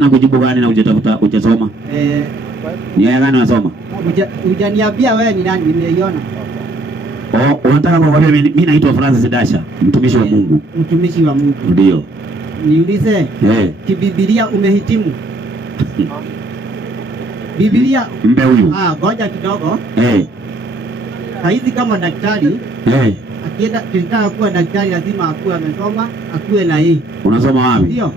Na kujibu gani na hujatafuta hujasoma? Ni aya gani unasoma? Hujaniambia wewe ni nani, nimeiona. Unataka kuambia mimi naitwa Francis Dasha, mtumishi wa Mungu. Mtumishi wa Mungu. Ndio. Niulize, Kibiblia umehitimu? Biblia mbe huyu. Ngoja kidogo. Saizi kama daktari, akienda kitaka kuwa daktari lazima akuwe amesoma, akuwe na hii. Unasoma wapi? Ndio.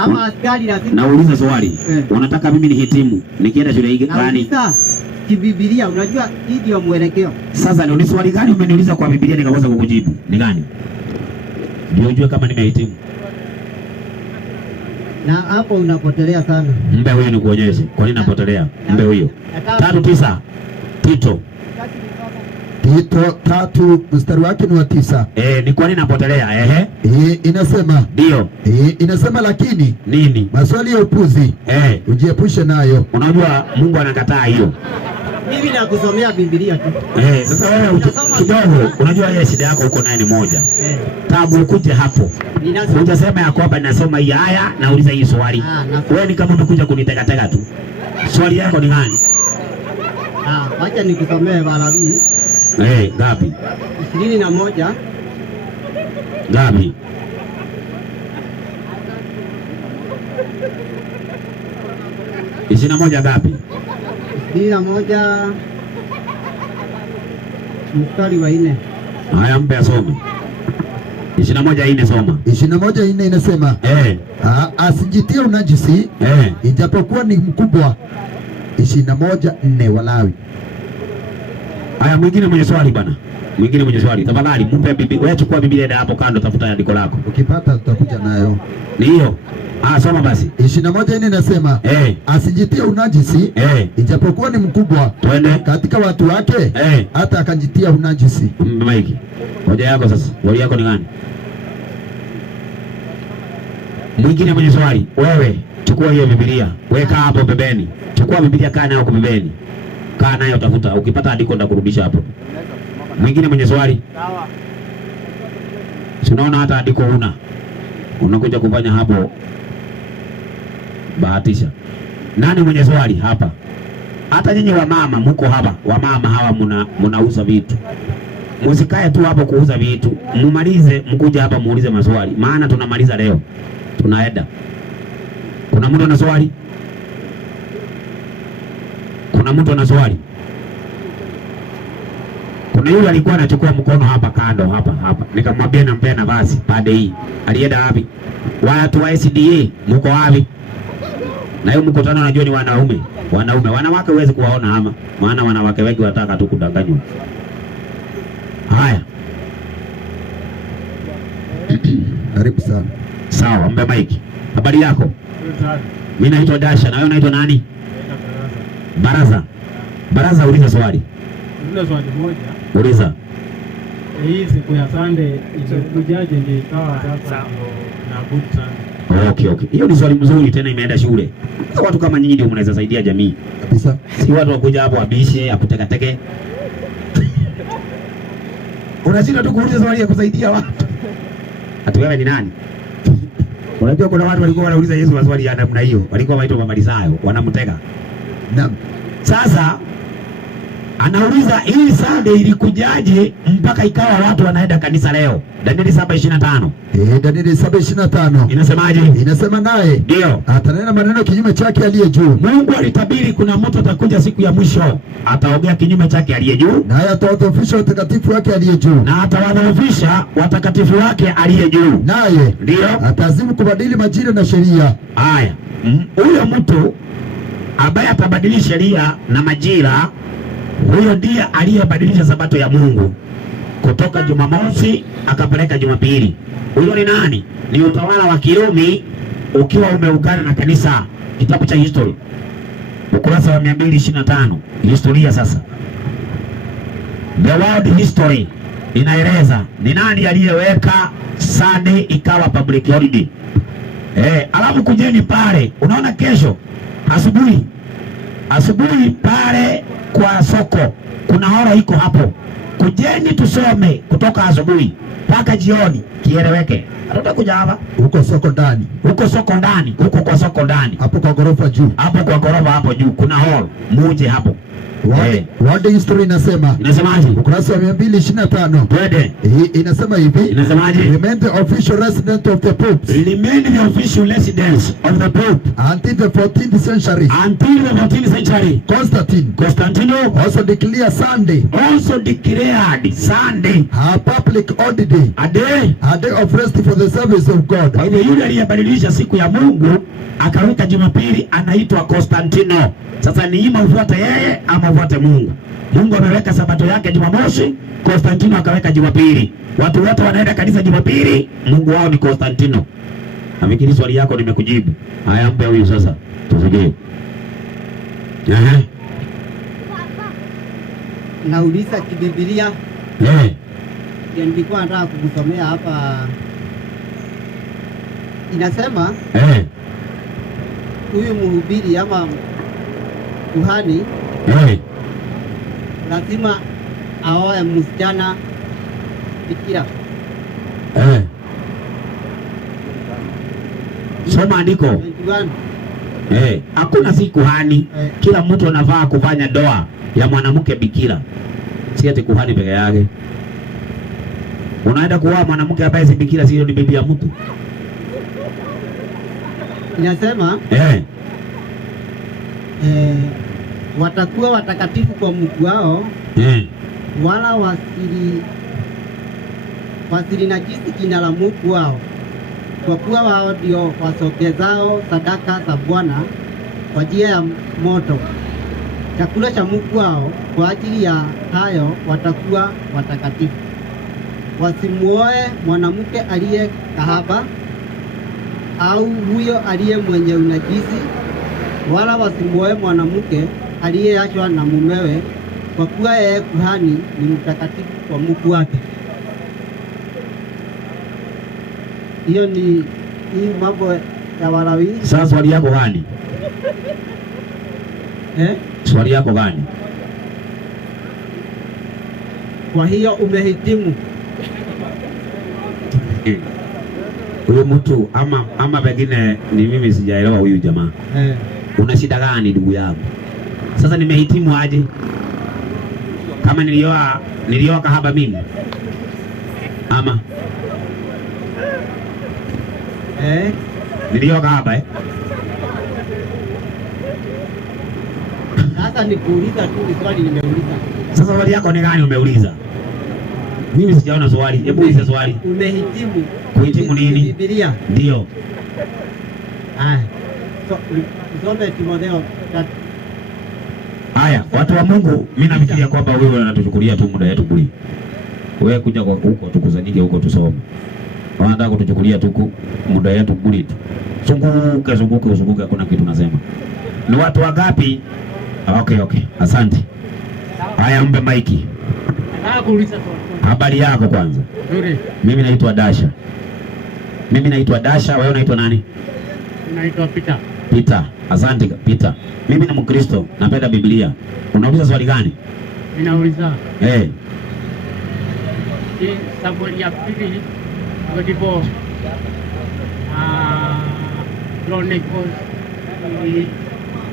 Ama askari lazima. Nauliza swali. Unataka mimi nihitimu nikienda shule hii gani? Sasa Kibiblia unajua hii ndio mwelekeo. Sasa ni swali gani umeniuliza kwa Biblia nikaweza kukujibu? Ni gani? Ndio ujue kama nimehitimu. Na hapo unapotelea sana. Mbe huyo ni kuonyeshe. Kwa nini napotelea? Mbe huyo. 3:9. Tito 3 mstari wake ni wa 9. Ni kwa nini napotelea? Inasema ndio. Inasema lakini nini? Maswali ya upuzi ujiepushe nayo. Unajua Mungu anakataa hiyo. Mimi nakusomea Biblia tu. Sasa wewe kidogo unajua ile shida yako uko naye ni moja. Tabu ukuje hapo. Unasema ya kwamba ninasoma hii aya na uliza hii swali. Wewe ni kama umekuja kuniteka tu. Swali yako ni gani? Acha nikusomee Walawi. Ngapi? 21. Ngapi? Moja ngapi? 21 mstari wa 4. Haya mpe asome. 21:4 soma. 21:4 inasema asijitie unajisi ijapokuwa ni mkubwa. 21:4 Walawi. Haya mwingine mwenye swali bwana. Mwingine mwenye swali. Tafadhali mpe Biblia. Wewe chukua Biblia hapo kando tafuta andiko lako. Ukipata tutakuja nayo. Ni hiyo. Soma basi. 21:4 inasema asijitie unajisi ijapokuwa ni mkubwa. Twende. Katika watu wake hata akajitia unajisi. Mike. Hoja yako sasa. Hoja yako ni gani? Mwingine mwenye swali. Wewe chukua hiyo Biblia. Weka hapo pembeni. Chukua Biblia kaa nayo pembeni. Kaa nayo utafuta. Ukipata andiko ndakurudisha hapo. Mwingine mwenye swali? Sawa. Unaona hata andiko huna. Unakuja kufanya hapo bahatisha. Nani mwenye swali hapa? Hata nyinyi wamama mko hapa. Wamama hawa mnauza vitu. Msikae tu hapo kuuza vitu. Mumalize mkuja hapa muulize maswali. Maana tunamaliza leo. Tunaenda. Kuna mtu ana swali? Kuna mtu ana swali? Kuna yule alikuwa anachukua mkono hapa kando hapa. Nikamwambia nampea nafasi pande hii. Alienda wapi? Watu wa SDA mko wapi? Na hiyo mkutano najua ni wanaume. Wanawake huwezi kuwaona ama. Maana wanawake wengi wataka tu kudanganywa. Haya. Karibu sana. Sawa, mbe Mike. Habari yako? Mimi naitwa Dasha, na wewe unaitwa nani? Baraza, uliza swali. Swali moja. Uliza. Hii siku ya Sunday imekujaje ndio ikawa sasa na good sana? Okay. Hiyo ni swali mzuri tena imeenda shule. Watu kama nyinyi ndio mnaweza saidia jamii. Kabisa. Si watu wakuja hapo wabishe, akutekateke. Unashinda tu kuuliza swali ya kusaidia watu. Hata wewe ni nani? Unajua kuna watu walikuwa wanauliza Yesu maswali ya namna hiyo. Walikuwa waitwa Mamalisayo, wanamteka. Naam. Sasa anauliza hii Sunday ilikujaje mpaka ikawa watu wanaenda kanisa leo? Danieli 7:25. Danieli 7:25. Inasemaje? Inasema naye ndio atanena maneno kinyume chake aliye juu. Mungu alitabiri kuna mtu atakuja siku ya mwisho, ataongea kinyume chake aliye juu, naye atawadhoofisha watakatifu wake aliye juu. Na atawadhoofisha watakatifu wake aliye juu. Naye ndio atazimu kubadili majira na sheria. Haya. Huyo mtu ambaye atabadili sheria na majira, huyo ndiye aliyebadilisha sabato ya Mungu kutoka Jumamosi akapeleka Jumapili. Huyo ni nani? Ni utawala wa Kirumi ukiwa umeungana na kanisa. Kitabu cha History ukurasa wa 225. Historia sasa. The World History inaeleza ni nani aliyeweka Sunday ikawa public holiday. Alafu kujeni pale. Unaona kesho asubuhi pale kwa soko kuna hora iko hapo. kujeni tusome kutoka asubuhi mpaka jioni kieleweke. Hatutakuja hapa Huko soko ndani. huko soko ndani, huko kwa soko ndani, Hapo kwa ghorofa juu. hapo kwa ghorofa hapo juu kuna hall, muje hapo. World History inasema. Inasemaje? Ukurasa wa 225. Twende. Inasema hivi. Inasemaje? Remain the official resident of the Pope Remain the official residence of the Pope until the 14th century. until the 14th century. Constantino Also declare Sunday also declared Sunday a public holiday, a day. a day of rest for the service of God. Kwa hivyo yule aliyebadilisha siku ya Mungu akaweka Jumapili anaitwa Constantino. Sasa ni ima ufuate yeye ama ufuate Mungu. Mungu ameweka sabato yake Jumamosi, Constantino akaweka Jumapili. Watu wote wanaenda kanisa Jumapili, Mungu wao ni Constantino. Nafikiri swali yako nimekujibu. Haya, mpe huyu sasa. Tusikie. Nauliza kibibilia. Nilikuwa nataka kukusomea hapa. Inasema huyu mhubiri ama kuhani lazima aoe msichana bikira. Soma andiko. Hakuna si kuhani. Kila mtu anafaa kufanya ndoa ya mwanamke bikira. Si ati kuhani peke yake. Unaenda kuoa mwanamke ambaye si bikira, sio ni bibi ya mtu. Inasema watakuwa watakatifu kwa Mungu wao, wala wasili najisi jina la Mungu wao, kwa kuwa wao ndio wasokezao sadaka za Bwana kwa njia ya moto, chakula cha Mungu wao. Kwa ajili ya hayo watakuwa watakatifu. Wasimuoe mwanamke aliye kahaba au huyo aliye mwenye unajisi, wala wasimuoe mwanamke aliyeachwa na mumewe, kwa kuwa yeye kuhani ni mtakatifu kwa Mungu wake. Hiyo ni hii mambo ya Walawi. Sasa swali yako gani? Swali yako gani? Kwa hiyo umehitimu. Huyu mtu ama pengine ni mimi sijaelewa huyu jamaa. Una shida gani ndugu yangu? Sasa nimehitimu aje? Kama nilioa kahaba mimi? Ama nilioa kahaba Sasa nikuuliza tu swali nimeuliza. Sasa swali yako ni gani umeuliza? Mimi sijaona swali. Hebu uliza swali. Umehitimu. Kuhitimu nini? Biblia. Ndio. Tusome Timotheo. Haya, watu wa Mungu, mimi nafikiria kwamba wewe unatuchukulia tu muda wetu bure. Wewe kuja kwa huko tukusanyike huko tusome. Wanataka kutuchukulia tu muda wetu bure tu. Zunguka hakuna kitu nasema. Ni watu wangapi? Okay. Asante. Haya, mbe maiki. Nataka kuuliza habari yako kwanza. Nzuri. Mimi naitwa Dasha. Wewe unaitwa nani? Naitwa Peter. Asante Peter. Mimi ni Mkristo, napenda Biblia. Unauliza swali gani? Ninauliza. Samueli ya pili ndipo Chronicles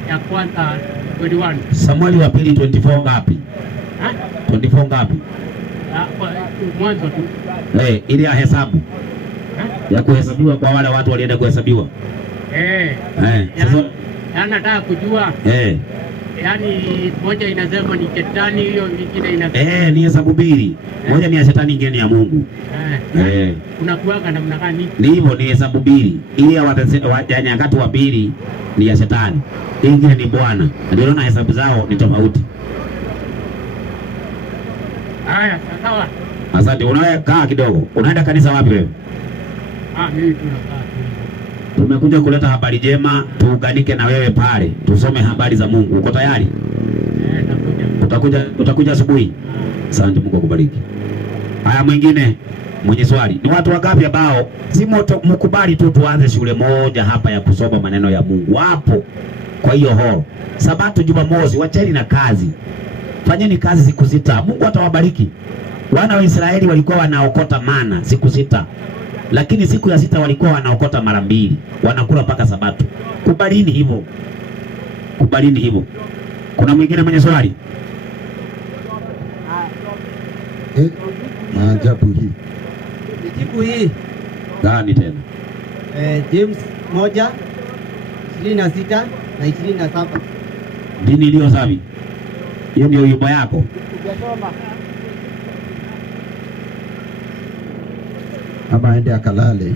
ya kwanza 21. Samueli wa pili 24 ngapi? 24 ngapi? Mwanzo tu. Ile ya hesabu. Ya kuhesabiwa kwa wale watu walienda kuhesabiwa. Sasa nataka kujua. Yaani moja inasema ni shetani, hiyo nyingine inasema ni hesabu mbili. Moja ni ya shetani, nyingine ni ya Mungu. Kuna kuwaka namna gani? Ni hivyo, ni hesabu mbili. Ile ya nyakati wa pili ni ya shetani. Nyingine ni Bwana. Ndio na hesabu zao ni tofauti. Haya, sawa. Asante. Unawe kaa kidogo. Unaenda kanisa wapi wewe? Mimi tunakaa. Tumekuja kuleta habari njema, tuunganike na wewe pale. Tusome habari za Mungu. Uko tayari? Utakuja asubuhi? Asante, Mungu akubariki. Haya, mwingine mwenye swali. Ni watu wangapi ambao si moto mkubali tu tuanze shule moja hapa ya kusoma maneno ya Mungu? Hapo. Kwa hiyo Sabato Jumamosi, wacheni na kazi. fanyeni kazi siku 6, Mungu atawabariki. Wana wa Israeli walikuwa wanaokota mana siku 6, lakini siku ya 6 walikuwa wanaokota mara 2, wanakula mpaka Sabato. Kubalini hivyo, kubalini hivyo. Kuna mwingine mwenye swali? Maajabu hii. Jibu hii Gani tena? James 1:26 na 27. Dini iliyo safi. Hiyo ndio wimbo yako. Ama aende akalale.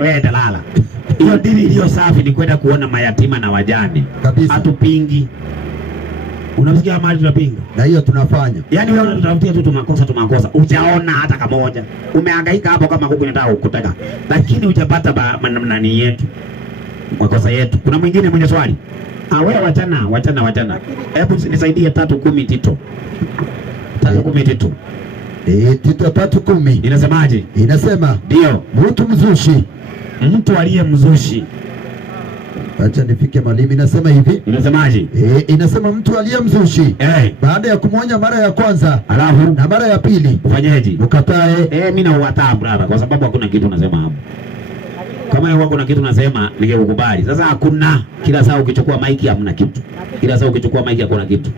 Wewe talala. Hiyo dini iliyo safi ni kwenda kuona mayatima na wajane. Kabisa. Hatupingi. Unasikia mahali tunapinga? Na hiyo tunafanya. Yaani wewe unatafutia tu tumakosa. Hujaona hata kama moja. Umehangaika hapo kama kuku unataka kukuteka. Lakini hujapata nani yetu. Makosa yetu. Kuna mwingine mwenye swali? Wewe wachana. Hebu nisaidie 3:10 Tito. 3:10 Tito. Tito 3:10. Inasemaje? Inasema ndio, mtu mzushi, mtu aliye mzushi. Acha nifike mwalimu, inasema hivi. Inasemaje? Inasema mtu aliye mzushi baada ya kumwonya mara ya kwanza, alafu na mara ya pili ufanyeje? Ukatae. Mimi na uwataa brother, kwa sababu hakuna kitu nasema hapo. Kama wewe kuna kitu nasema ningekukubali. Sasa hakuna, kila saa ukichukua maiki hamna kitu. Kila saa ukichukua maiki hakuna kitu.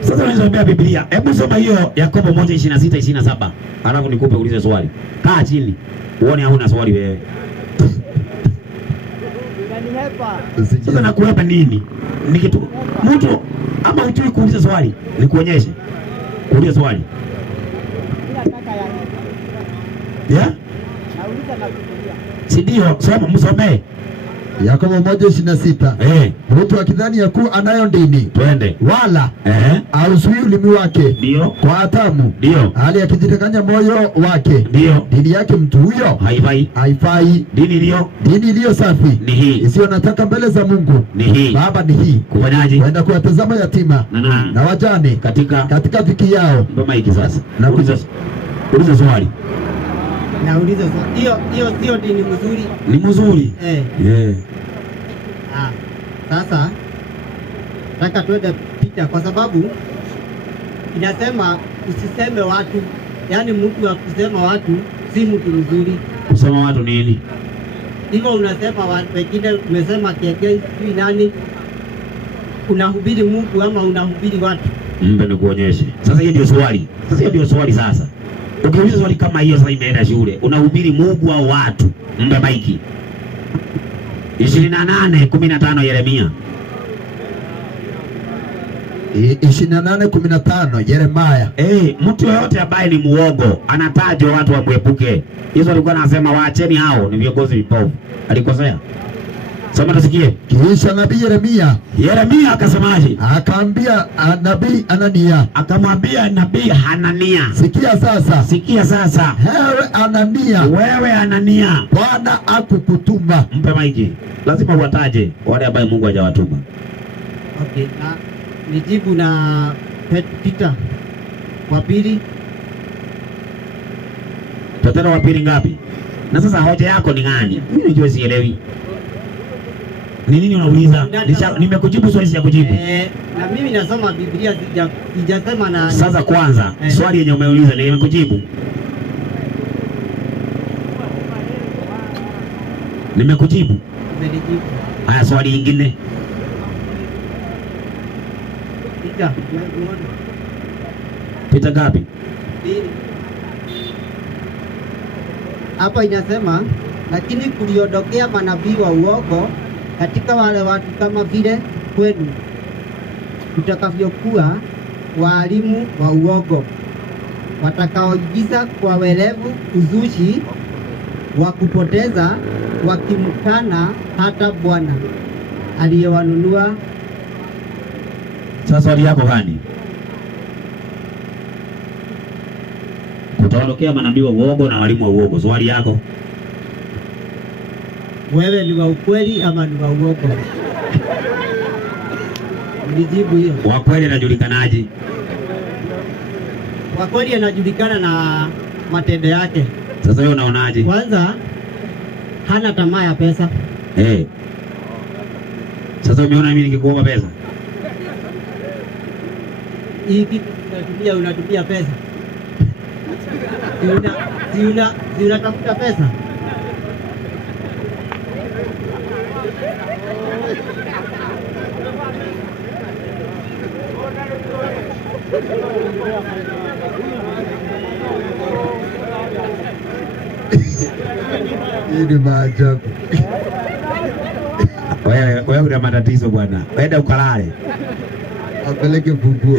Sasa unasomea Biblia. Hebu soma hiyo Yakobo 1:26-27. Alafu nikupe ulize swali. Kaa chini. Uone hauna swali wewe. Sasa nakuwepa nini? Ni kitu mtu ama hujui kuuliza swali? Nikuonyeshe. Kuuliza swali. Yeah? Si ndio? Soma, msomee. Yakobo 1:26. Mtu akidhani ya kuwa anayo dini, twende, wala auzuii ulimi wake, ndio, kwa hatamu, ndio, hali akijitakanya moyo wake, ndio, dini yake mtu huyo haifai. Dini iliyo safi ni hii, isiyo nataka mbele za Mungu ni hii. Baba, ni hii. Kufanyaje? Kwenda kuwatazama yatima na wajane katika dhiki yao. Mbona hiki sasa? Uliza swali. Nauliza hiyo sio dini mzuri? Ni mzuri. Sasa nataka tuende pita, kwa sababu inasema usiseme watu, yaani mtu wa kusema watu si mtu mzuri. Kusema watu nini? Hivyo unasema watu wengine, umesema keke sijui nani, unahubiri Mungu ama unahubiri watu? Mbe nikuonyeshe. Sasa hiyo ndio swali. Sasa. Ukiuliza swali kama hiyo sasa imeenda shule. Unahubiri Mungu au watu? Mbe maiki. 28:15 Yeremia. 28:15 Yeremia. Mtu yoyote ambaye ni muogo anatajwa watu wamwepuke. Yesu alikuwa anasema waacheni hao, ni viongozi vipofu. Alikosea? Soma tusikie. Kisha nabii Yeremia akasemaje? Akaambia nabii Anania. Akamwambia nabii Hanania. Sikia sasa. Wewe Anania. Bwana akukutuma. Mpe maiki. Lazima uwataje wale ambao Mungu hajawatuma. Okay, nijibu na Peter wa pili. Petero wa pili ngapi? Na sasa hoja yako ni gani? Mimi najua sielewi. Ni nini unauliza? Nimekujibu swali ya kujibu. Na mimi nasoma Biblia, sijasema na sasa kwanza swali yenye umeuliza nimekujibu. Nimekujibu. Haya, swali lingine. Pita ngapi? Hapa inasema lakini kuliondokea manabii wa uongo katika wale watu kama vile kwenu kutakavyokuwa walimu wa uongo watakaoigiza kwa werevu uzushi wa kupoteza, wakimkana hata Bwana aliyewanunua. Sasa swali yako gani? Kutaondokea manabii wa uongo na walimu wa uongo. Swali yako wewe ni wa ukweli ama ni wa uongo? Nijibu hiyo. Wa kweli anajulikanaje? Wa kweli anajulikana na matendo yake. Sasa wewe unaonaje? Kwanza hana tamaa ya pesa. Sasa umeona mimi nikikuomba pesa? Hii kitu unatumia pesa. Si unatafuta pesa. Hii ni maajabu. Wewe una matatizo bwana. Waenda ukalale. Apeleke funguo.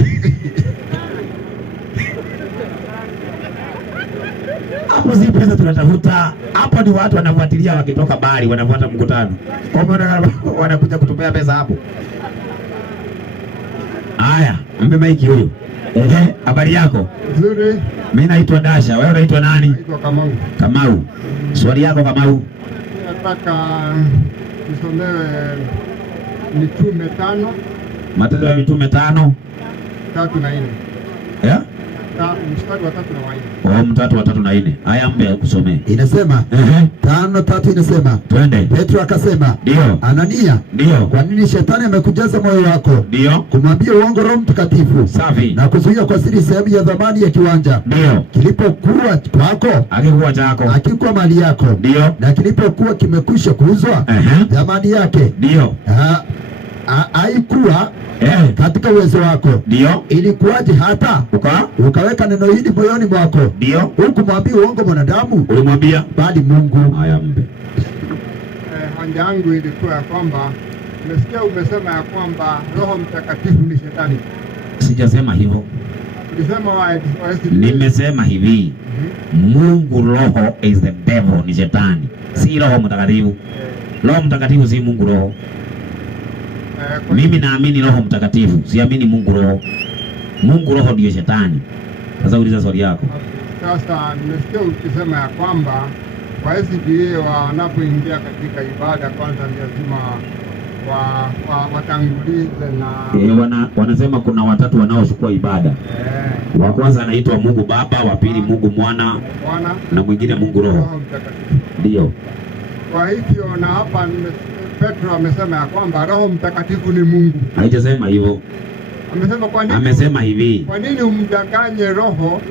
Hapo si pesa tunatafuta. Hapo ni watu wanafuatilia wakitoka bali wanafuata mkutano. Kwa maana wanakuja kutupea pesa hapo. Haya, mbe maiki huyo. Habari yako? Nzuri. Mimi naitwa Dasha. Wewe unaitwa nani? Naitwa Kamau. Kamau. Swali yako Kamau. Nataka nisomewe Mitume 5. Matendo ya Mitume 5. 3 na 4. Yeah? Mstari wa 3 na 4. Mstari wa 3 na 4. Haya mbe kusomea. Inasema 5:3 inasema, twende. Petro akasema, ndio. Anania, ndio. Kwa nini shetani amekujaza moyo wako? Ndio. Kumwambia uongo Roho Mtakatifu. Safi. Na kuzuia kwa siri sehemu ya dhamani ya kiwanja. Ndio. Kilipokuwa kwako, akikuwa chako. Akikuwa mali yako. Ndio. Na kilipokuwa kimekwisha kuuzwa, dhamani yake. Ndio. Haikuwa katika uwezo wako. Ndio. Ilikuwaje hata ukaweka neno hili moyoni mwako? Ndio. Hukumwambia uongo mwanadamu, ulimwambia bali Mungu. Haya mbe. Hoja yangu ilikuwa ya kwamba umesikia umesema ya kwamba Roho Mtakatifu ni shetani. Sijasema hivyo. Ulisema nimesema hivi. Mungu Roho is the devil, ni shetani. Si Roho Mtakatifu. Roho Mtakatifu si Mungu Roho. Mimi naamini Roho Mtakatifu, siamini Mungu Roho. Mungu Roho ndio shetani. Sasa uliza swali yako. Sasa nimesikia ukisema ya kwamba kwa SDA wanapoingia katika ibada kwanza ni lazima watangulize na wanasema kuna watatu wanaochukua ibada. Wa kwanza anaitwa Mungu Baba, wa pili Mungu Mwana na mwingine Mungu Roho. Ndio. Kwa hivyo na hapa Petro amesema ya kwamba Roho Mtakatifu ni Mungu. Haijasema hivyo. Amesema kwa nini? Amesema hivi. Kwa nini umdanganye Roho?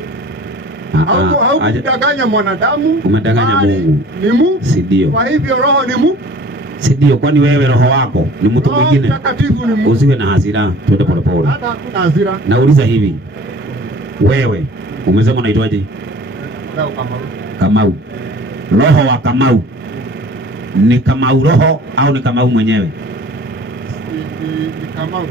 Au umdanganye mwanadamu? Umedanganya Mungu. Ni Mungu. Si ndio? Kwa hivyo Roho ni Mungu. Si ndio? Kwani wewe roho wako ni mtu mwingine? Roho Mtakatifu ni Mungu. Usiwe na hasira, twende pole pole. Hata hakuna hasira. Nauliza hivi. Wewe umesema unaitwaje? Kamau. Roho wa Kamau ni Kamau roho au ni Kamau mwenyewe? Ni Kamau.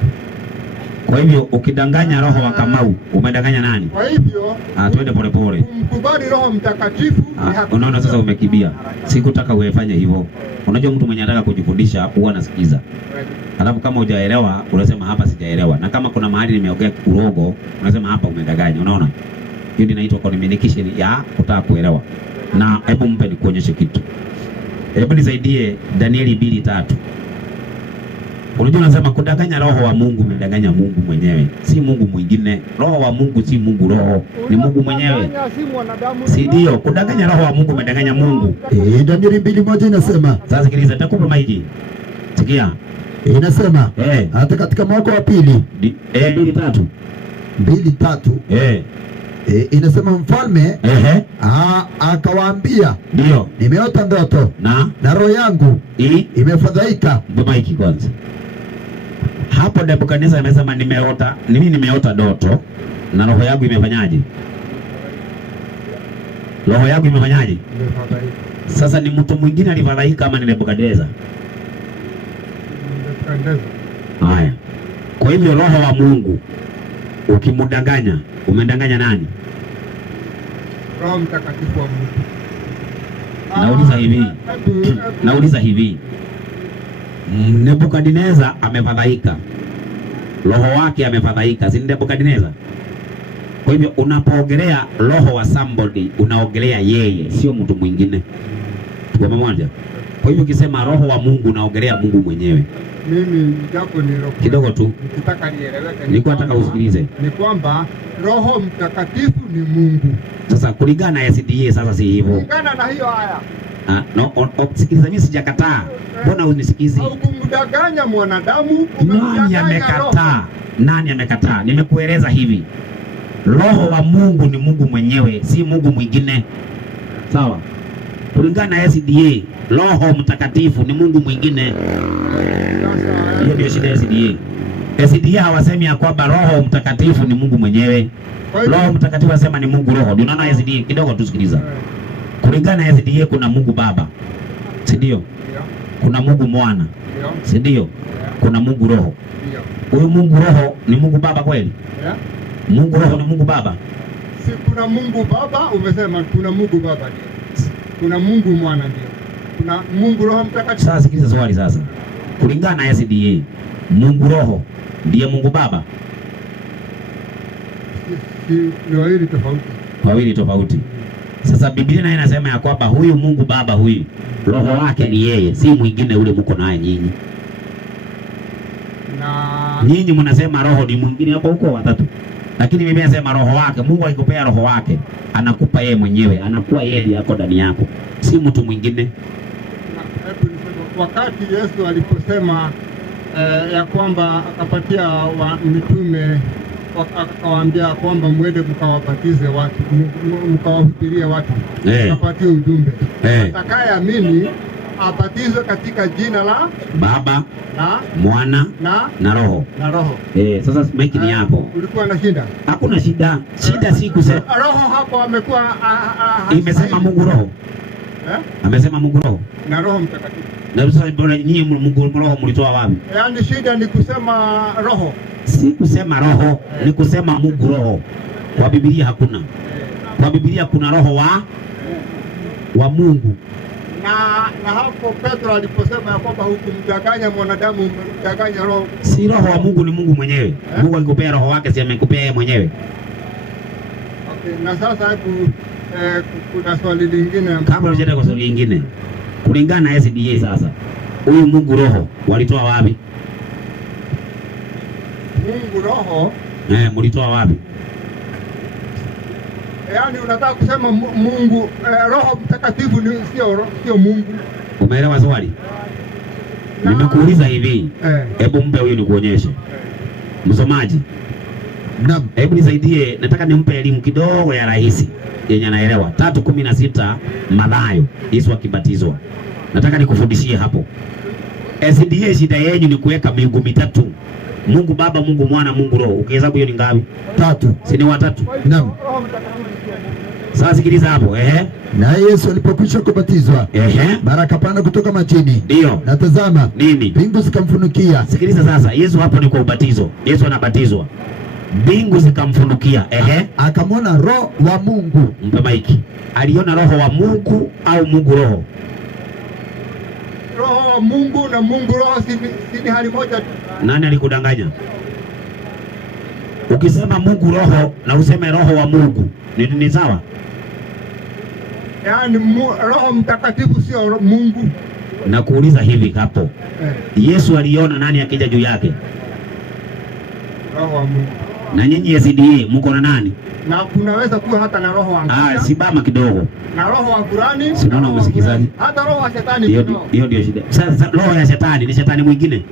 Kwa hivyo ukidanganya roho wa Kamau, umedanganya nani? Kwa hivyo twende pole pole. Mkubali Roho Mtakatifu. Unaona sasa umekibia. Sikutaka uefanye hivyo. Unajua mtu mwenye anataka kujifundisha huwa anasikiza. Alafu kama hujaelewa unasema hapa sijaelewa. Na kama kuna mahali nimeongea urogo, unasema hapa umedanganya. Unaona? Hiyo inaitwa communication ya kutaka kuelewa. Na hebu mpe nikuonyeshe kitu. Hebu nisaidie Danieli 2:3. Unajua unasema kudanganya roho wa Mungu, umedanganya Mungu mwenyewe. Si Mungu mwingine. Roho wa Mungu si Mungu roho, ni Mungu mwenyewe. Si ndio? Kudanganya roho wa Mungu, umedanganya Mungu. Danieli 2:1 inasema. Sasa sikiliza, nitakupa maiki. Sikia. Inasema hata katika mwaka wa pili 2:3 inasema mfalme akawaambia, ndio nimeota ndoto na roho yangu imefadhaika. Maiki kwanza. Hapo Nebukadneza amesema nimeota ndoto na roho yangu imefanyaje? Roho yangu imefanyaje? Sasa ni mtu mwingine alifadhaika ama ni Nebukadneza? Haya. Kwa hivyo roho wa Mungu ukimdanganya, umedanganya nani? Roho Mtakatifu wa Mungu. Nauliza hivi. Nebukadneza amefadhaika. Roho wake amefadhaika, si Nebukadneza? Kwa hivyo unapoogelea roho wa somebody, unaogelea yeye, sio mtu mwingine. Tuko pamoja? Kwa hivyo ukisema roho wa Mungu, unaogelea Mungu mwenyewe. Mimi japo ni kidogo tu. Nikitaka nieleweke. Nilikuwa nataka usikilize. Ni kwamba Roho Mtakatifu ni Mungu. Sasa kulingana na SDA sasa si hivyo. Kulingana na hiyo haya. No, sikiliza, mimi sijakataa. Mbona unisikizi? umemdanganya mwanadamu, Nani umemdanganya roho. amekataa? Nani amekataa? Nimekueleza hivi, roho wa Mungu ni Mungu mwenyewe, si Mungu mwingine. Sawa, kulingana na SDA, Roho Mtakatifu ni Mungu mwingine. Hiyo ndio shida ya SDA. SDA hawasemi ya kwamba Roho Mtakatifu ni Mungu mwenyewe. Roho Mtakatifu asema ni Mungu Roho. Ndio unaona SDA kidogo tusikiliza. Kulingana na SDA kuna Mungu Baba, si ndio? Kuna Mungu Mwana, si ndio? Kuna Mungu Roho. Huyu Mungu Roho ni Mungu Baba kweli? Mungu Roho ni Mungu Baba? Si kuna Mungu Baba, umesema kuna Mungu Baba ndio. Kuna Mungu Mwana ndio. Kuna Mungu Roho Mtakatifu. Sasa sikiliza swali sasa. Kulingana na SDA, Mungu Roho ndiye Mungu Baba? Ni wawili tofauti. Wawili tofauti. Sasa Biblia nayo inasema ya kwamba huyu Mungu Baba huyu roho wake ni yeye, si mwingine ule mko naye nyinyi. Na Nyinyi mnasema roho ni mwingine hapo huko watatu. Lakini Biblia inasema roho wake, Mungu akikupea roho wake, anakupa yeye mwenyewe, anakuwa yeye yako ndani yako, si mtu mwingine. wakati Yesu aliposema ya kwamba akapatia mitume akawaambia kwamba mwende mkawabatize watu, mkawahubirie watu, akapatia ujumbe atakayeamini abatizwe katika jina la Baba na Mwana na Roho. Sasa maiki ni hapo. Ulikuwa na shida? Hakuna shida. Shida si kusema Roho hapo amekuwa imesema Mungu Roho. Amesema Mungu Roho na Roho Mtakatifu. Na sasa bora nyinyi Mungu Roho mlitoa wapi? Yaani shida ni kusema Roho. Si kusema Roho, ni kusema Mungu Roho. Kwa Biblia hakuna. Kwa Biblia kuna roho wa Mungu. Na hapo Petro aliposema ya kwamba hukumdanganya mwanadamu, umemdanganya roho. Si roho wa Mungu, ni Mungu mwenyewe. Mungu alikupea roho wake, si amekupea yeye mwenyewe. Okay, na sasa hebu kuna swali lingine. Kabla hujaenda kwa swali lingine, kulingana na SDA sasa, huyu Mungu Roho walitoa wapi? Mungu Roho mlitoa wapi? Yaani unataka kusema Mungu Roho Mtakatifu ni sio Mungu. Umeelewa swali? Nimekuuliza hivi. Hebu mpe huyu nikuonyeshe. Msomaji. Naam. Hebu nisaidie, nataka nimpe elimu kidogo ya rahisi yenye anaelewa. 3:16 Mathayo, Yesu akibatizwa. Nataka nikufundishie hapo. SDA shida yenu ni kuweka miungu mitatu. Mungu Baba, Mungu Mwana, Mungu Roho. Ukihesabu hiyo ni ngapi? 3. Si ni watatu? Naam. Sasa sikiliza hapo. Na Yesu alipokwisha kubatizwa, mara akapanda kutoka majini. Ndio. Na tazama, nini? Mbingu zikamfunukia. Sikiliza sasa, Yesu hapo ni kwa ubatizo. Yesu anabatizwa. Mbingu zikamfunukia. Akamwona Roho wa Mungu. Mpe maiki. Aliona Roho wa Mungu au Mungu Roho? Roho wa Mungu na Mungu Roho si hali moja tu. Nani alikudanganya? Ukisema Mungu Roho na useme Roho wa Mungu ni sawa? Yaani Roho Mtakatifu sio Mungu. Na kuuliza hivi hapo. Yesu aliona nani akija juu yake? Roho wa Mungu. Na nyinyi SDA mko na nani? Na kunaweza kuwa hata na roho wa Mungu. Sibama kidogo. Na roho wa Qurani. Sinaona msikizaji. Hata roho wa shetani. Hiyo ndio shida. Sasa roho ya shetani ni shetani mwingine?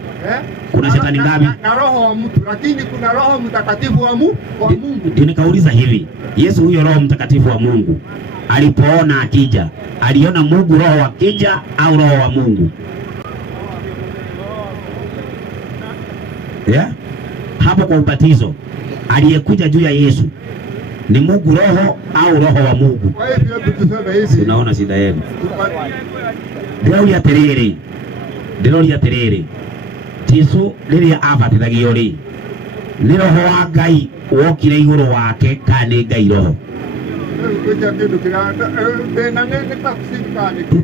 Kuna shetani ngapi? Na roho wa mtu, lakini kuna Roho Mtakatifu wa Mungu. Ndio nikauliza hivi. Yesu huyo Roho Mtakatifu wa Mungu alipoona akija, aliona Mungu Roho akija au Roho wa Mungu? Hapo kwa ubatizo aliyekuja juu ya Yesu ni Mungu Roho au Roho wa Mungu? Kwa hivyo tuseme hivi. Unaona shida yenu. Ndĩroria atĩrĩrĩ, Jesũ rĩrĩa abatithagio rĩ, nĩ Roho wa Ngai wokire igũrũ wake kana nĩ Ngai Roho?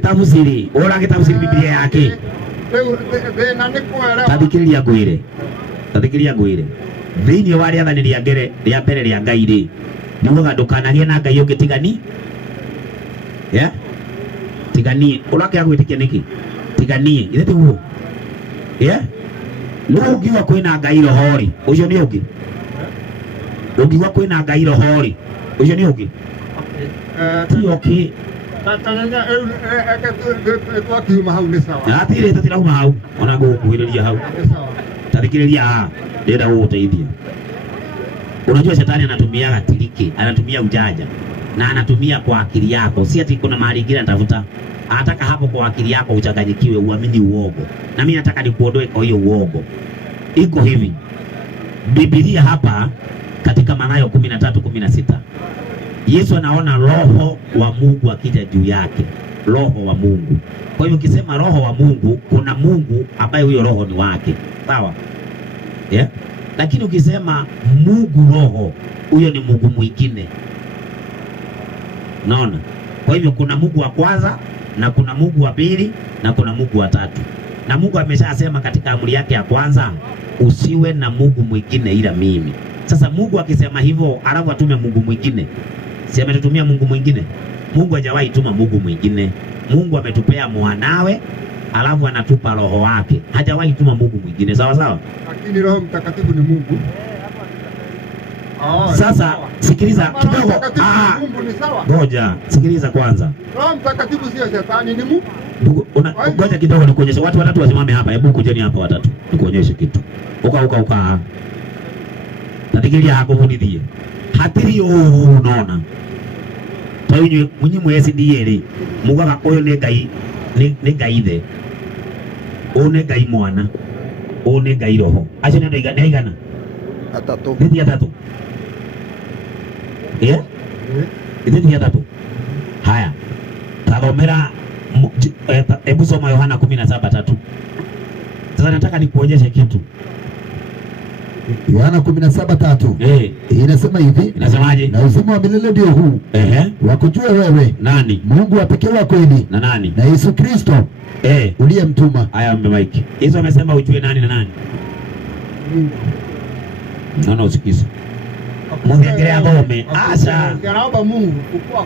Tafsiri, ũragĩtafsiri Biblia yake. Tathikĩrĩria ngwĩre. Thĩinĩ wa rĩathani rĩa mbere rĩa Ngai rĩ, niugaga ndũkanagĩe na Ngai ũngĩ tigani. Tiganie. Ũrakĩaga gwĩtĩkia nĩkĩ? Tiganie. Githĩ tiguo? Rĩu ũngiuga kwĩna Ngai Roho rĩ, ũcio nĩ ũngĩ? Ũngiuga kwĩna Ngai Roho rĩ, ũcio nĩ ũngĩ? Ti okay. Tatarega twakiuma hau nĩ sawa. Atire tatirauma hau ona ngũkuhĩrĩria hau. Nĩ sawa. Tathikĩrĩria ndĩrenda gũgũteithia. Unajua shetani anatumia tiriki, anatumia ujanja na anatumia kwa akili yako. Si ati kuna mahali ingine anatafuta. Anataka hapo kwa akili yako uchanganyikiwe, uamini uongo. Na mimi nataka nikuondoe kwa hiyo uongo. Iko hivi. Biblia hapa katika Mathayo 13:16. Yesu anaona roho wa Mungu akija juu yake. Roho wa Mungu. Kwa hiyo ukisema roho wa Mungu, kuna Mungu ambaye huyo roho ni wake. Sawa? Yeah? Lakini ukisema Mungu roho, huyo ni Mungu mwingine. Naona? Kwa hivyo kuna Mungu wa kwanza na kuna Mungu wa pili na kuna Mungu wa tatu. Na Mungu ameshasema katika amri yake ya kwanza, usiwe na Mungu mwingine ila mimi. Sasa Mungu akisema hivyo, alafu atume Mungu mwingine, si ametutumia Mungu mwingine? Mungu hajawahi tuma Mungu mwingine. Mungu ametupea mwanawe, alafu anatupa roho wake. Hajawahi tuma Mungu mwingine. Sawa sawa? Lakini Roho Mtakatifu ni Mungu. Sasa sikiliza kidogo. Mungu ni sawa. Ngoja, sikiliza kwanza. Roho Mtakatifu sio shetani, ni Mungu. Ngoja kidogo nikuonyeshe. Watu watatu wasimame hapa. Hebu kujeni hapa watatu. Nikuonyeshe kitu. Uka. Natikilia hakuvunithie. Hatirio unaona. Tawinyu munyi mwezi ndiye mugaga uyu ni Ngai ni Ngai the. Une Ngai mwana. Une Ngai roho. Acio ni igana. Atatu. Ni atatu. Ni atatu. Haya. Tathomera hebu soma Yohana 17:3. Sasa nataka nikuonyeshe kitu. Yohana 17:3. Inasema hivi. Inasemaje? Na uzima wa milele ndio huu. Wakujue wewe nani? Mungu wa pekee wa kweli. Na nani? Na Yesu Kristo. Uliyemtuma. Haya mbe Mike. Hizo amesema ujue nani na nani? Naona usikize. Mungeongelea ngome. Asha. Yanaomba Mungu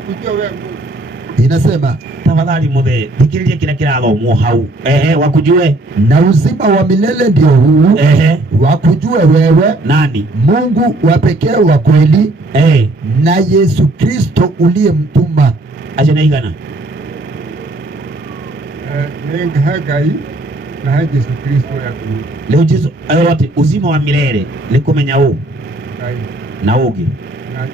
kujua wewe Mungu. Inasema tafadhali muthe thikiririe kila kirathomwo hau. Wakujue na uzima wa milele ndio huu. Wakujue wewe nani? Mungu wa pekee wa kweli. Na Yesu Kristo uliyemtuma. Acha na igana. Ngai na Yesu Kristo yaku. Leo Yesu wote uzima wa milele ni kumenya huu. Na ugi. Na Yesu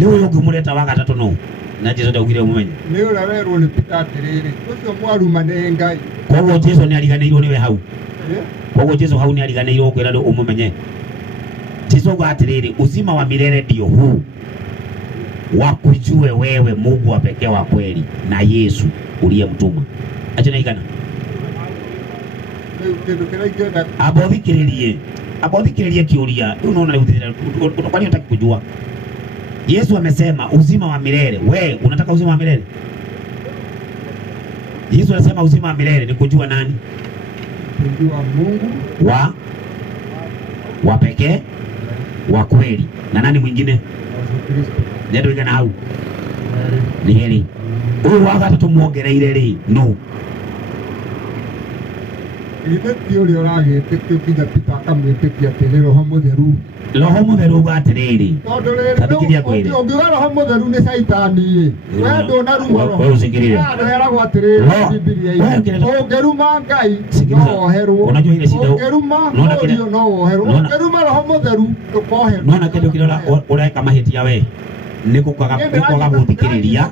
Kristo. Leo ugi muleta wa gatatu no. Na Yesu ndaugire mumenye. Ni ura weru ni pita atiriri. Ucio mwaruma ni Ngai. Kwa hiyo Yesu ni aliganĩirwo niwe hau. Kwa hiyo Yesu hau ni aliganĩirwo kwĩra ndu umumenye. Yesu atiriri uzima wa milele ndio huu. Wakujue wewe Mungu wa pekee wa kweli na Yesu uliyemtuma. Acha na igana. Abothikiririe kiuria. Unaona kwani unataka kujua? Yesu amesema uzima wa milele. We unataka uzima wa milele? Yesu anasema uzima wa milele ni kujua nani? Kujua Mungu wa pekee wa kweli na nani mwingine? Yesu Kristo. Ndio igana hau. Ni heri. Huyu waga tumuongereire ri no. Iteti uri uragĩtĩkio kinya Peter akamwĩtĩkia atĩ Roho Mũtheru. Roho Mũtheru gatiriri. Tabikiria kweli. Ũngiuga Roho Mũtheru nĩ caitani. Wewe ndũnaruma roho. Wewe usikilize. Heragwo atĩrĩrĩ Biblia-inĩ. Ũngĩruma Ngai no woherwo. Unajua ile shida. Ũngĩruma no woherwo. Ũngĩruma Roho Mũtheru ndũkoherwo. Naona kĩndũ kĩrĩa ũreka mahĩtia we. Nikukaga guthikiriria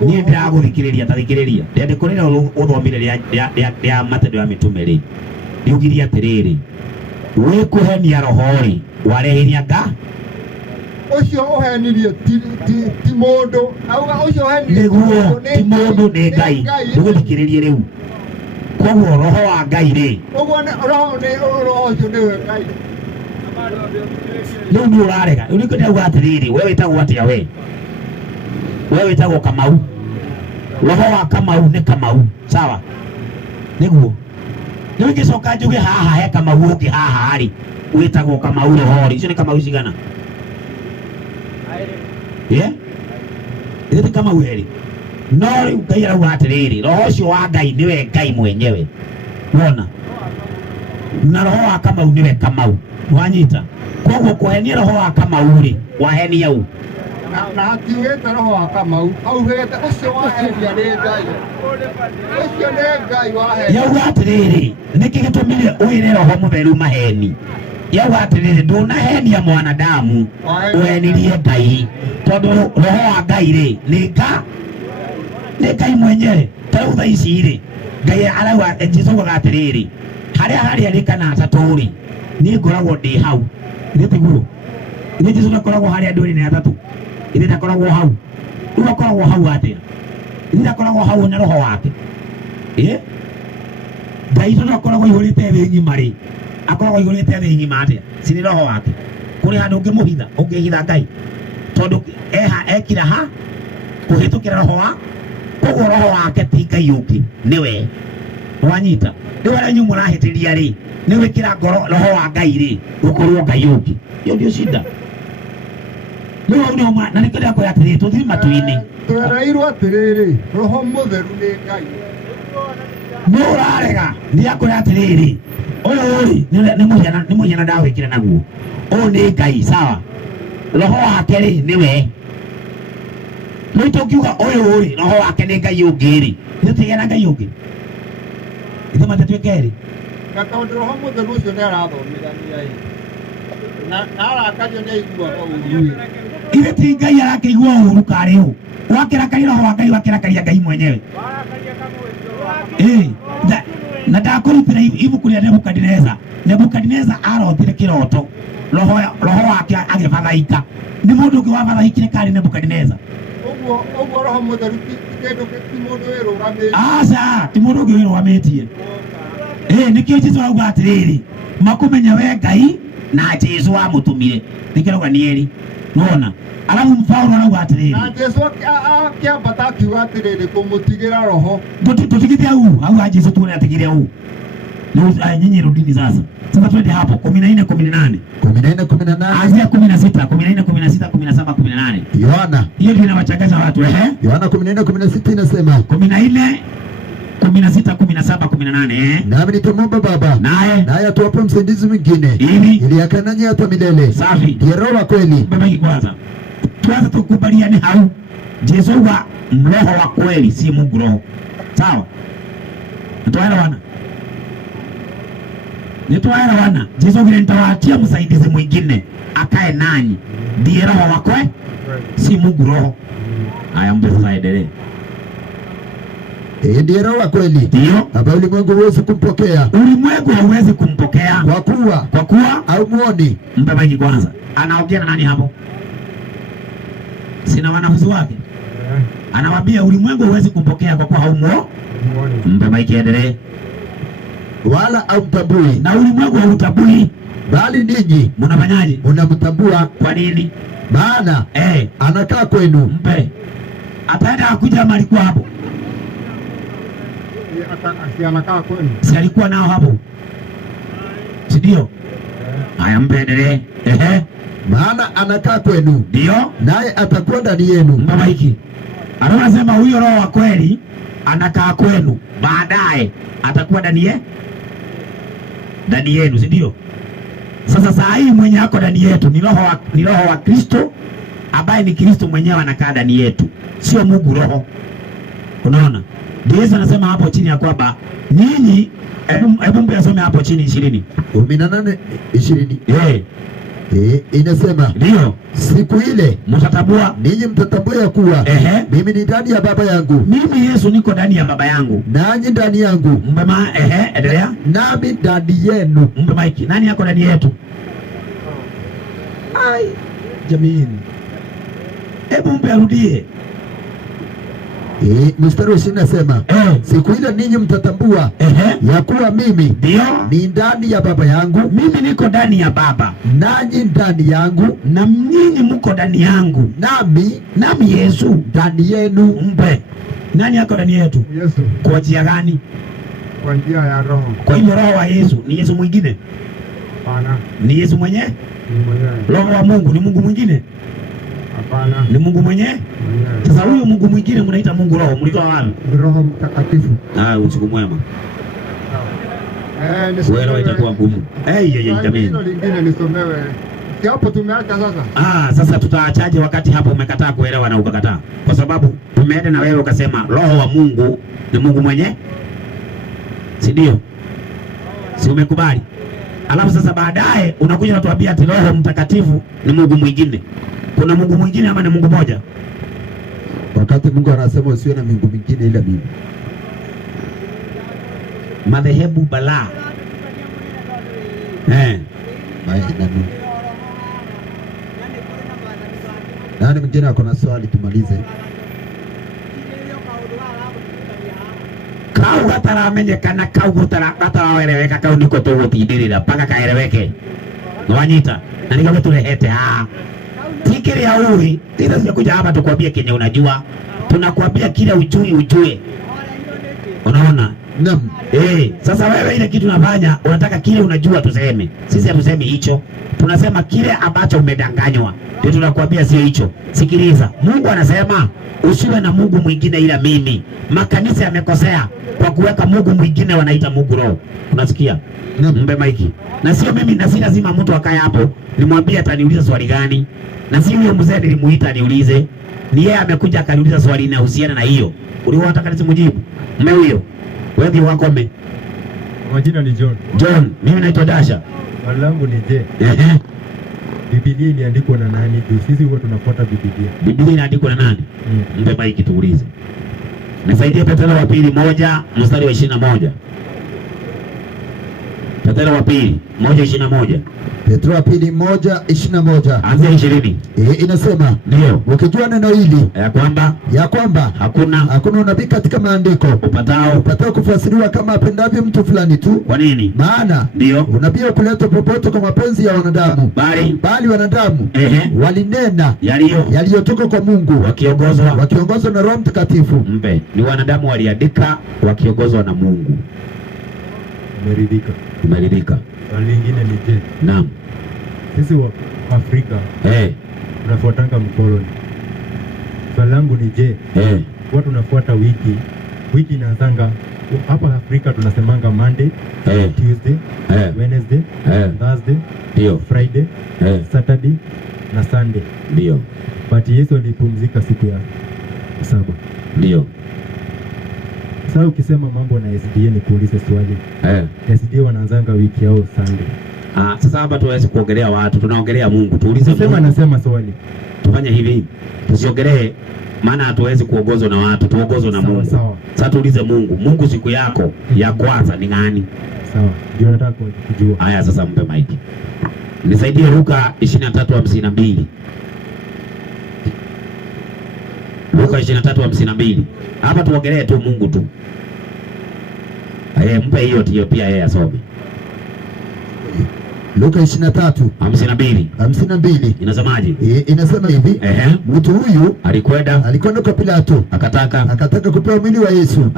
ni ndira guthikiriria tathikiriria ndende kurira uthomire ria matendo ya mitume ri ndiugiria atiriri wikuhenia rohori warehiria nga ucio uhenirie ti mundu auga ucio uhenirie niguo ti mundu ni Ngai ndiguthikiririe riu koguo roho wa Ngai ri uguo roho ucio ni Ngai Leo ndio urarega. Unikenda ugatiriri. Wewe witagwo atia we? Wewe witagwo Kamau. Roho wa Kamau ni Kamau. Sawa? Niguo. Leo ngicoka njuge haha he Kamau ungi haha ari. Witagwo Kamau rohori. Icio ni Kamau cigana? Iti Kamau eri. No riu Ngai arauga atiriri. Roho ucio wa Ngai niwe Ngai mwenyewe. Unaona? Na roho wa Kamau niwe Kamau. Wanyita. Koguo kuhenia roho wa Kamau ri wahenia u na hatiugĩte roho wa Kamau augĩte ũcio waheria nĩ Ngai, ũcio nĩ Ngai waheria. Yauga atĩrĩrĩ, nĩkĩ gĩtũmire ũire Roho Mũtheru maheni? Yauga atĩrĩrĩ, ndũnahenia mwanadamu, ũhenirie Ngai, tondũ roho wa Ngai rĩ nĩ Ngai mwenyewe. Tarĩu thaa ici rĩ, Ngai arauga, Jesũ auga atĩrĩrĩ, harĩa rĩ kana atatũ rĩ, niĩ ngoragwo ndĩ hau. Nĩ tiguo nĩ Jesũ ndakoragwo harĩa andũ nĩ atatũ, ithe ndakoragwo hau. Rĩu akoragwo hau atĩa? Ithe ndakoragwo hau na roho wake. Ngai tondũ akoragwo ihũrĩte thĩ ng'ima rĩ, akoragwo ihũrĩte thĩ ng'ima atĩa? Si nĩ roho wake. Kũrĩ handũ ũngĩmũhitha, ũngĩhitha Ngai tondũ ekira ha kũhĩtũkĩra roho wa, koguo roho wake ti Ngai ũngĩ, nĩwe. Wanyita rĩu arĩa inyuĩ mũrahĩtĩria rĩ, nĩ gwĩkĩra ngoro roho wa Ngai rĩ gũkorwo Ngai ũngĩ. Hiyo ndio shida. Rĩu hau nĩho na nĩkĩo ndĩrakwĩra atĩrĩrĩ, tũthiĩ matu-inĩ twereirwo atĩrĩrĩ, Roho Mũtheru nĩ Ngai. Nĩ ũrarega, ndĩrakwĩra atĩrĩrĩ, ũyũ rĩ nĩ mũhiana ndawĩkĩra naguo. Ũyũ nĩ Ngai, sawa, roho wake rĩ nĩwe. Rĩu tũngiuga ũyũ rĩ roho wake nĩ Ngai ũngĩ rĩ, nĩtũtigĩa na Ngai ũngĩ, ithe matatuĩke erĩ. Na tondũ Roho Mũtheru ũcio nĩ arathomithania na arakario nĩ aiguaga ũru. Ithe ti Ngai arakĩigua ũru karĩ ũ, wakĩrakaria roho wa Ngai wakĩrakaria Ngai mwenyewe. Na ndakũrutĩra ibuku rĩa Nebukadineza arotire kĩroto, roho wake agĩbathaika. Nĩ mũndũ ũngĩ wabathaikire karĩ Nebukadineza? Ũguo Roho Mũtheru ti mũndũ wĩrũgamĩtie. Aca, ti mũndũ ũngĩ wĩrũgamĩtie. Nĩkĩo Jesũ auga atĩrĩrĩ, makũmenya we Ngai na Jesũ amũtũmire. Nĩkĩo auga nĩ erĩ. Nona alafu Paulo arauga atĩrĩrĩ, na Jesũ akĩambata akiuga atĩrĩrĩ, kũmũtigĩra roho. Tutigite au Jesũ tuone atigire au. Nyinyi rudini sasa. Sasa twende hapo 14 18. 14 Anzia 16, 14 16 17 18. Yohana. Hiyo ndio inawachanganya watu Yohana 14:16 inasema 14 16 17 18. Nami nitamwomba Baba naye atuwape msaidizi mwingine ili akae nanyi hata milele. Safi. Ndiye Roho wa kweli. Baba kwanza tukubaliane hau. Yesu wa roho wa kweli, si Mungu roho. Sawa? Nitoaelewana? Yesu vile nitawatia msaidizi mwingine akae nanyi. Ndiye Roho wa kweli, si Mungu roho. Haya, mbe sasa endelee. Ndiye Roho wa kweli. Ndio. Ambaye ulimwengu hauwezi kumpokea. Ulimwengu hauwezi kumpokea. Kwa kuwa haumuoni. Mbe kwanza. Anaongea na nani hapo? Sina wanafunzi wake. Anawaambia ulimwengu hauwezi kumpokea kwa kuwa haumuoni. Mbe kiendelee. Wala haumtambui. Na ulimwengu hautambui. Bali ninyi mnafanyaje? Mnamtambua. Kwa nini? Maana anakaa kwenu. Mpe. Ataenda akuja ama alikuwa hapo? Anakaa kwenu. Si alikuwa nao hapo? Si ndio? Haya, mpe endelee. Maana anakaa kwenu. Ndio. Naye atakuwa ndani yenu. Mbaba hiki. Anasema huyo Roho wa kweli anakaa kwenu, baadaye atakuwa ndani yenu, si ndio? Sasa saa hii mwenye ako ndani yetu ni roho wa Kristo, ambaye ni Kristo mwenyewe anakaa ndani yetu, sio Mungu roho. Unaona? Ndio Yesu anasema hapo chini ya kwamba nyinyi, hebu mpe hapo chini 20. 18:20. Inasema ndio siku ile mtatambua, ninyi mtatambua ya kuwa mimi ni ndani ya Baba yangu. Mimi Yesu niko ndani ya Baba yangu, nanyi ndani yangu. Mbema endelea. Nami ndani yenu. Mbema hiki. Nani yako ndani yetu? Ai jamini, hebu mpe arudie. Mstari wa 20 nasema siku ile ninyi mtatambua ya kuwa mimi ni ndani ya Baba yangu. Mimi niko ndani ya Baba, nanyi ndani yangu, na nyinyi mko ndani yangu, nami Yesu ndani yenu. Mpe. Nani yako ndani yetu? Yesu. Kwa njia gani? Kwa njia ya Roho. Kwa hiyo Roho wa Yesu ni Yesu mwingine? Hapana. Ni Yesu mwenyewe? Roho wa Mungu ni Mungu mwingine? Hapana. Ni Mungu mwenyewe? Sasa huyo Mungu mwingine mnaita Mungu roho, mlitoa wapi? Roho Mtakatifu. Usiku mwema. Wewe itakuwa ngumu. Jamani. Neno lingine nisomewe Si hapo tumeacha sasa. Sasa tutaachaje wakati hapo umekataa kuelewa na ukakataa? Kwa sababu tumeenda na wewe ukasema roho wa Mungu ni Mungu mwenye, si ndio? Si umekubali? Alafu sasa baadaye unakuja unatuambia ati Roho Mtakatifu ni Mungu mwingine. Kuna Mungu mwingine ama ni Mungu moja? Wakati Mungu anasema usiwe na miungu mingine ila mimi. Madhehebu balaa. Nani mwingine ako na swali tumalize? Kau gataramenyekana kau gatarawereweka kau niko tũgũtindirĩra mpaka kaereweke nwanyita na nĩkĩo gĩtũrehete haha. Tikiri ya uwi sisi tunakuja hapa tukwambie kenye unajua, tunakwambia kile ujue. Unaona? Naam. Sasa wewe ile kitu unafanya unataka kile unajua tuseme. Sisi hatusemi hicho. Tunasema kile ambacho umedanganywa. Ndio tunakwambia sio hicho. Sikiliza. Mungu anasema usiwe na Mungu mwingine ila mimi. Makanisa yamekosea kwa kuweka Mungu mwingine wanaita Mungu Roho. Unasikia? Mbe maiki. Na sio mimi, na si lazima mtu akae hapo nimwambie ataniuliza swali gani. Na si huyo mzee nilimuita niulize. Ni yeye amekuja akaniuliza swali linahusiana na hiyo. Uliwataka nisimjibu. Mme huyo. Wewe wakome. Majina ni John. John, mimi naitwa Dasha. Swali langu ni je, Biblia iliandikwa na nani? Sisi huwa tunafuata Biblia. Biblia inaandikwa na nani? Mpe maiki tuulize. Nisaidie Petro wa pili 1 mstari wa 21. Petro wa pili 1:21. Petro wa pili 1:21. Anzia 20. Inasema ndio, ukijua neno hili ya kwamba hakuna unabii katika maandiko upatao kufasiriwa kama apendavyo mtu fulani tu. Kwa nini? Maana ndio unabii kuletwa popote kwa mapenzi ya wanadamu, bali wanadamu walinena yaliyotoka kwa Mungu wakiongozwa na Roho Mtakatifu. Ni wanadamu waliandika wakiongozwa na Mungu. Umeridhika? Swali lingine ni je, naam, sisi wa Afrika tunafuatanga mkoloni. Swali langu ni je, huwa tunafuata wiki inaanzanga hapa Afrika tunasemanga Monday, Tuesday, Wednesday, Thursday, Friday, Saturday na Sunday. Ndio. But Yesu alipumzika siku ya saba. Ndio. Sasa ukisema mambo na SDA ni kuulize swali. SDA wanaanzanga wiki yao Sunday. Sasa hapa tuwezi kuongelea watu, tunaongelea Mungu. Tuulize Mungu. Nasema swali. Tufanye hivi. Tusiongelee, maana hatuwezi kuongozwa na watu, tuongozwe na Mungu. Sawa. Sasa tuulize Mungu. Mungu siku yako ya kwanza ni nani? Sawa. Ndio nataka kujua. Haya sasa mpe maiki. Nisaidie Luka 23:52. Luka 23:52. Hapa tuongelee tu Mungu tu. Mpe hiyo pia yeye asome. Luka 23:52. Inasemaje? Inasema hivi, mtu huyu alikwenda kwa Pilato, akataka kupewa mwili wa Yesu,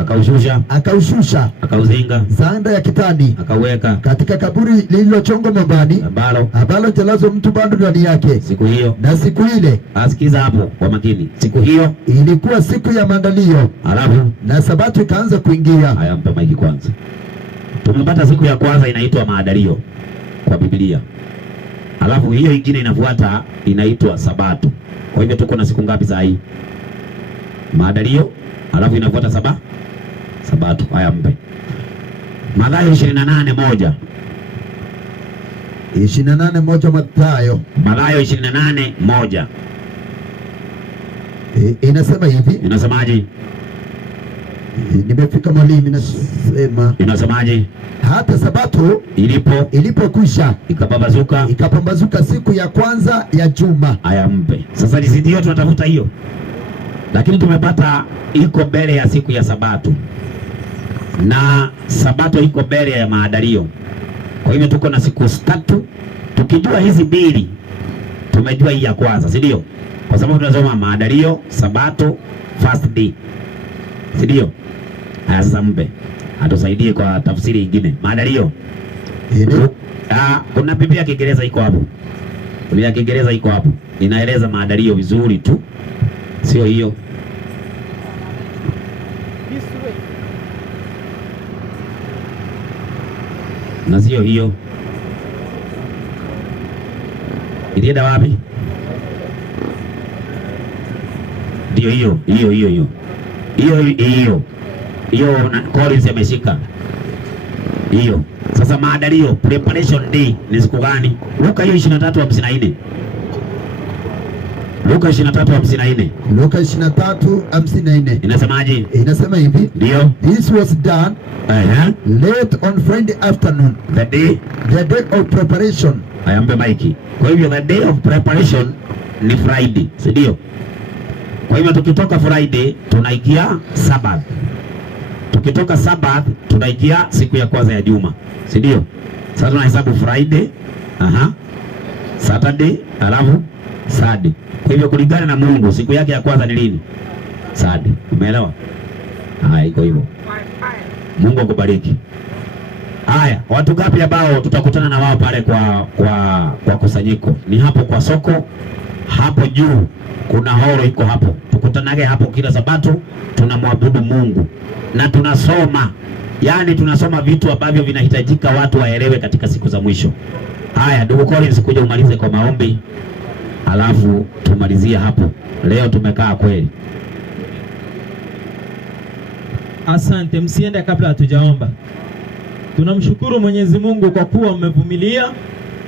akaushusha, akauzinga sanda ya kitani, akaweka katika kaburi lililochongwa mwambani, ambalo jalazwa mtu bado ndani yake. Siku hiyo na siku ile, asikiza hapo kwa makini, siku hiyo ilikuwa siku ya maandalio, alafu na sabato ikaanza kuingia. Haya, mpe maiki kwanza. Tumepata siku ya kwanza inaitwa maandalio kwa Biblia. Alafu hiyo ingine inafuata inaitwa Sabato. Kwa hivyo tuko na siku ngapi saa hii? Maandalio, alafu inafuata Sabato. Haya, mpe. Mathayo 28:1. 28:1 Mathayo. Mathayo 28:1. Inasema hivi. Inasemaje? Nimefika mwalimu, inasema. Inasemaje? Hata sabato ilipokwisha ikapambazuka siku ya kwanza ya juma. Haya, mpe. Sasa hiyo tunatafuta hiyo. Lakini tumepata iko mbele ya siku ya sabato. Na sabato iko mbele ya maandalio. Kwa hivyo tuko na siku 3. Tukijua hizi mbili tumejua hii ya kwanza, si ndio? Kwa sababu tunasoma maandalio, sabato, first day. Si ndio? Haya, sasa mpe atusaidie kwa tafsiri nyingine. Maandalio. Kuna Biblia ya Kiingereza iko hapo. Biblia ya Kiingereza iko hapo. Inaeleza maandalio vizuri tu. Sio hiyo. Na sio hiyo. Ilienda wapi? Ndio hiyo Collins ameshika hiyo. Sasa maandalio, preparation day ni siku gani? Luka hiyo 23:54. Luka 23:54. Luka 23:54. Inasemaje? Inasema hivi. Ndio. This was done late on Friday afternoon. The day of preparation. Ayambe Mike. Kwa hivyo the day of preparation ni Friday, si ndio? Kwa hivyo tukitoka Friday tunaingia Sabbath. Tukitoka Sabbath tunaingia siku ya kwanza ya juma, si ndio? Sasa tunahesabu Friday, Saturday, alafu Sunday. Kwa hivyo kulingana na Mungu siku yake ya kwanza ni lini? Sunday. Umeelewa? Haya, iko hivyo. Mungu akubariki. Haya, watu gapi ambao tutakutana na wao pale kwa kusanyiko? Ni hapo kwa soko, hapo juu kuna horo iko hapo. Tukutanage hapo kila Sabato, tunamwabudu Mungu na tunasoma. Yaani tunasoma vitu ambavyo vinahitajika watu waelewe katika siku za mwisho. Haya, ndugu Collins, kuja umalize kwa maombi. Alafu tumalizie hapo. Leo tumekaa kweli. Asante, msiende kabla hatujaomba. Tunamshukuru Mwenyezi Mungu kwa kuwa mmevumilia.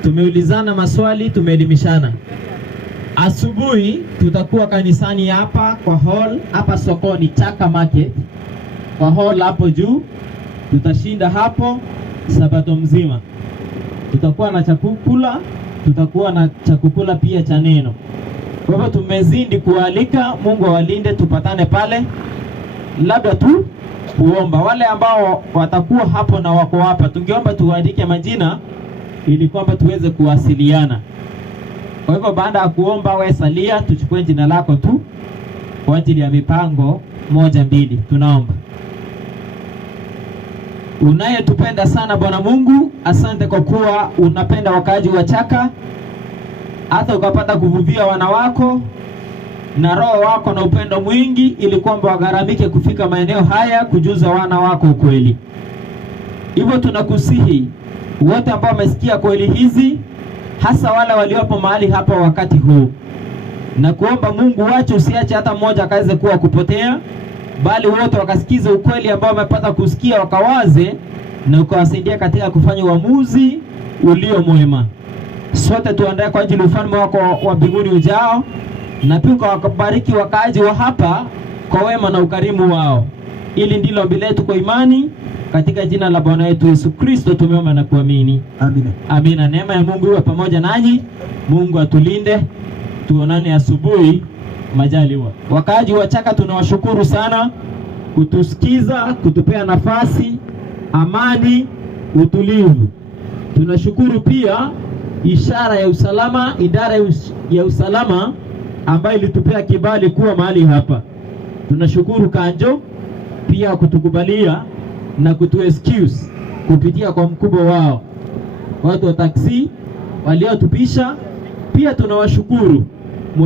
Tumeulizana maswali, tumeelimishana. Asubuhi tutakuwa kanisani hapa kwa hall, hapa sokoni Chaka Market. Kwa hall hapo juu. Tutashinda hapo Sabato mzima. Tutakuwa na chakula, tutakuwa na chakula pia cha neno. Kwa hivyo tumezidi kualika, Mungu awalinde, tupatane pale. Labda tu kuomba wale ambao watakuwa hapo na wako hapa, tungeomba tuandike majina ili kwamba tuweze kuwasiliana. Kwa hivyo baada ya kuomba wewe salia, tuchukue jina lako tu kwa ajili ya mipango 1-2. Tunaomba. Unayetupenda sana Bwana Mungu, asante kwa kuwa unapenda wakaaji wa Chaka, hata ukapata kuvuvia wana wako na roho wako na upendo mwingi, ili kwamba wagharamike kufika maeneo haya kujuza wana wako ukweli. Hivyo tunakusihi wote ambao wamesikia kweli hizi, hasa wale waliopo mahali hapa wakati huu, na kuomba Mungu wache usiache hata mmoja akaweze kuwa kupotea, bali wote wakasikize ukweli ambao wamepata kusikia, wakawaze na ukawasaidia katika kufanya uamuzi ulio mwema. Sote tuandae kwa ajili ufalme wako wa mbinguni ujao, na pia ukawabariki wakaaji wa hapa kwa wema na ukarimu wao. Ili ndilo ombi letu kwa imani katika jina la Bwana wetu Yesu Kristo tumeomba na kuamini. Amina. Amina. Neema ya Mungu iwe pamoja nanyi. Mungu atulinde. Tuonane asubuhi majaliwa. Wakaaji wa Chaka tunawashukuru sana kutusikiza, kutupea nafasi, amani, utulivu. Tunashukuru pia ishara ya usalama, idara ya usalama ambayo ilitupea kibali kuwa mahali hapa. Tunashukuru Kanjo pia kutukubalia na excuse kupitia kwa mkubwa wao. Watu wa taksi waliotupisha pia tunawashukuru.